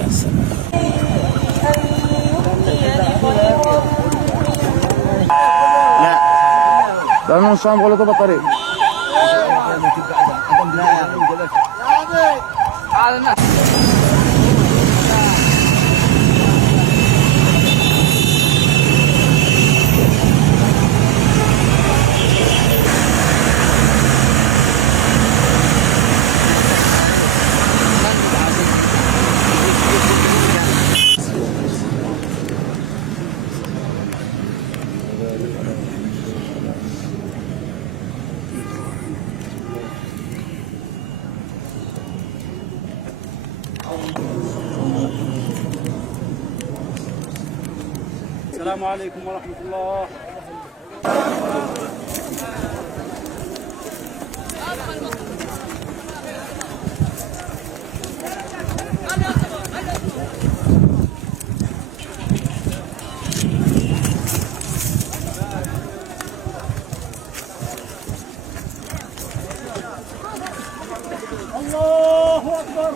يا سلام. لا لأنه صام غلطه بالطريق. السلام عليكم ورحمة الله. الله أكبر.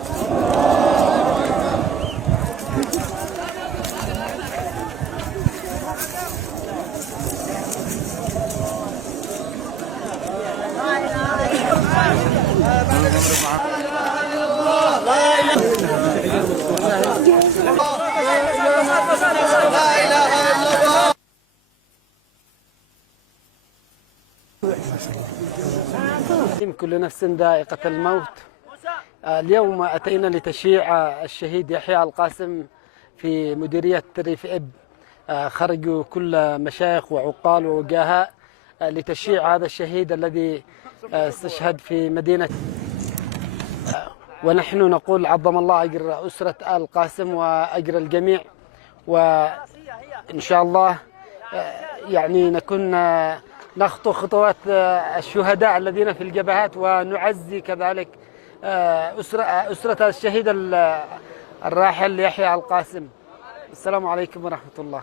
كل نفس ذائقة الموت. اليوم أتينا لتشييع الشهيد يحيى القاسم في مديرية ريف إب. خرجوا كل مشايخ وعقال ووجهاء لتشييع هذا الشهيد الذي استشهد في مدينة. ونحن نقول عظم الله أجر أسرة آل قاسم وأجر الجميع، وإن شاء الله يعني نكون نخطو خطوات الشهداء الذين في الجبهات، ونعزي كذلك أسرة الشهيد الراحل يحيى القاسم. السلام عليكم ورحمة الله.